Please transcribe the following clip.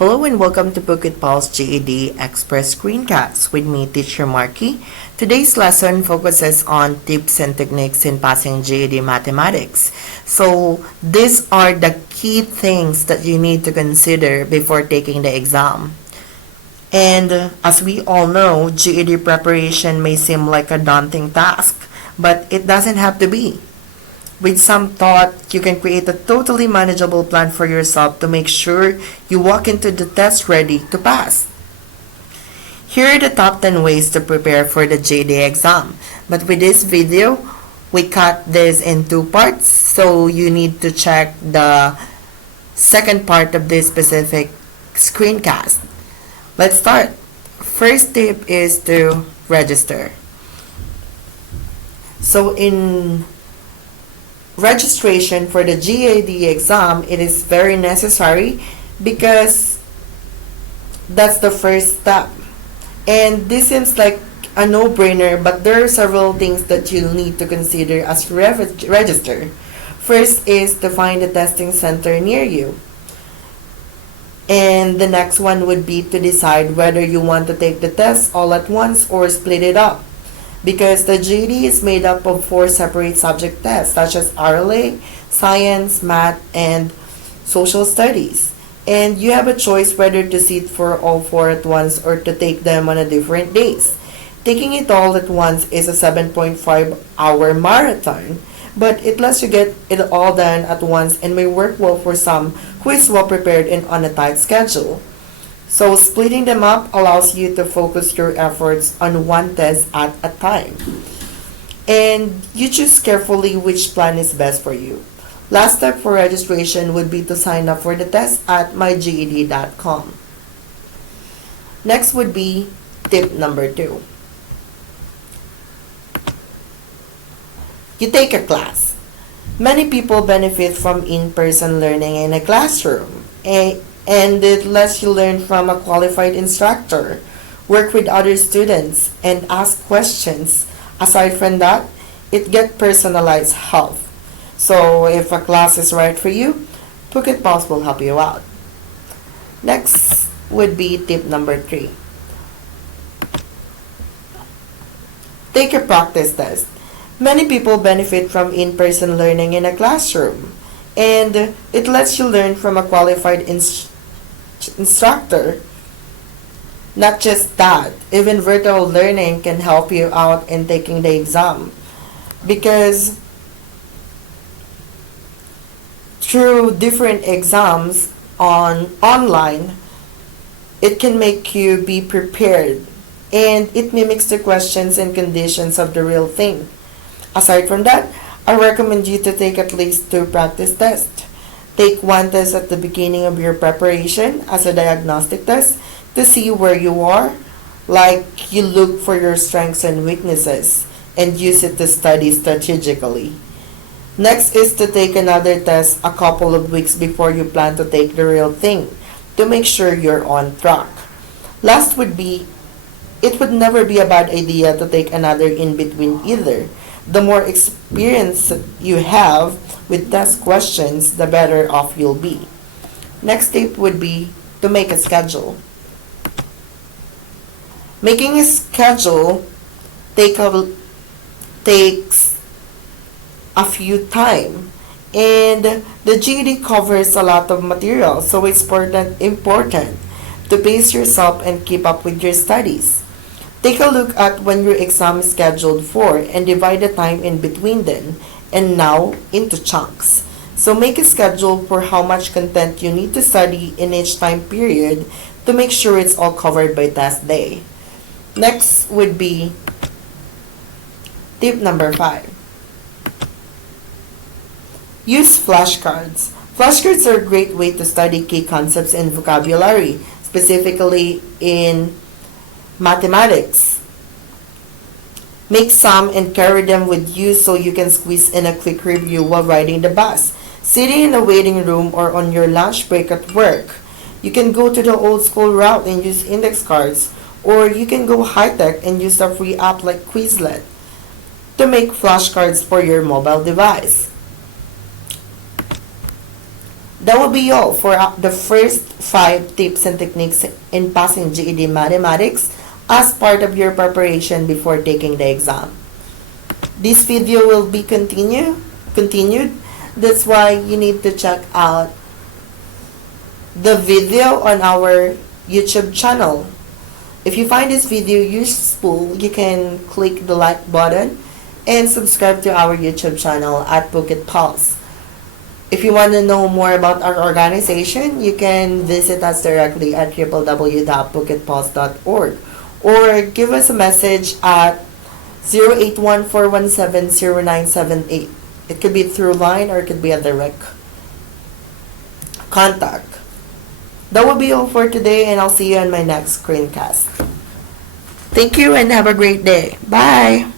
Hello and welcome to Phuket Pulse GED Express Screencast with me, Teacher Markie. Today's lesson focuses on tips and techniques in passing GED Mathematics. So, these are the key things that you need to consider before taking the exam. And as we all know, GED preparation may seem like a daunting task, but it doesn't have to be. With some thought, you can create a totally manageable plan for yourself to make sure you walk into the test ready to pass. Here are the top 10 ways to prepare for the GED exam. But with this video, we cut this in two parts, so you need to check the second part of this specific screencast. Let's start. First tip is to register. So in registration for the GED exam, it is very necessary because that's the first step. And this seems like a no-brainer, but there are several things that you need to consider as you register. First is to find a testing center near you. And the next one would be to decide whether you want to take the test all at once or split it up. Because the GED is made up of 4 separate subject tests such as RLA, Science, Math, and Social Studies. And you have a choice whether to sit for all 4 at once or to take them on a different days. Taking it all at once is a 7.5-hour marathon, but it lets you get it all done at once and may work well for some who is well prepared and on a tight schedule. So splitting them up allows you to focus your efforts on one test at a time. And you choose carefully which plan is best for you. Last step for registration would be to sign up for the test at myged.com. Next would be tip number 2. You take a class. Many people benefit from in-person learning in a classroom. And it lets you learn from a qualified instructor, work with other students, and ask questions. Aside from that, it gets personalized help. So if a class is right for you, Phuket Pulse will help you out. Next would be tip number 3. Take a practice test. Many people benefit from in-person learning in a classroom, and it lets you learn from a qualified instructor. Not just that, even virtual learning can help you out in taking the exam, because through different exams online, it can make you be prepared, and it mimics the questions and conditions of the real thing. Aside from that, I recommend you to take at least 2 practice tests. Take one test at the beginning of your preparation as a diagnostic test to see where you are, like you look for your strengths and weaknesses, and use it to study strategically. Next is to take another test a couple of weeks before you plan to take the real thing to make sure you're on track. Last would be, it would never be a bad idea to take another in between either. The more experience you have with test questions, the better off you'll be. Next tip would be to make a schedule. Making a schedule takes a few time, and the GED covers a lot of material, so it's important to pace yourself and keep up with your studies. Take a look at when your exam is scheduled for and divide the time in between them and now into chunks. So make a schedule for how much content you need to study in each time period to make sure it's all covered by test day. Next would be tip number 5. Use flashcards. Flashcards are a great way to study key concepts and vocabulary, specifically in mathematics. Make some and carry them with you so you can squeeze in a quick review while riding the bus, sitting in a waiting room, or on your lunch break at work. You can go to the old school route and use index cards, or you can go high-tech and use a free app like Quizlet to make flashcards for your mobile device. That will be all for the first 5 tips and techniques in passing GED Mathematics as part of your preparation before taking the exam. This video will be continued. That's why you need to check out the video on our YouTube channel. If you find this video useful, you can click the like button and subscribe to our YouTube channel at Phuket Pulse. If you want to know more about our organization, you can visit us directly at www.phuketpulse.org or give us a message at 081-417-0978. It could be through line or it could be a direct contact. That will be all for today, and I'll see you on my next screencast. Thank you and have a great day. Bye!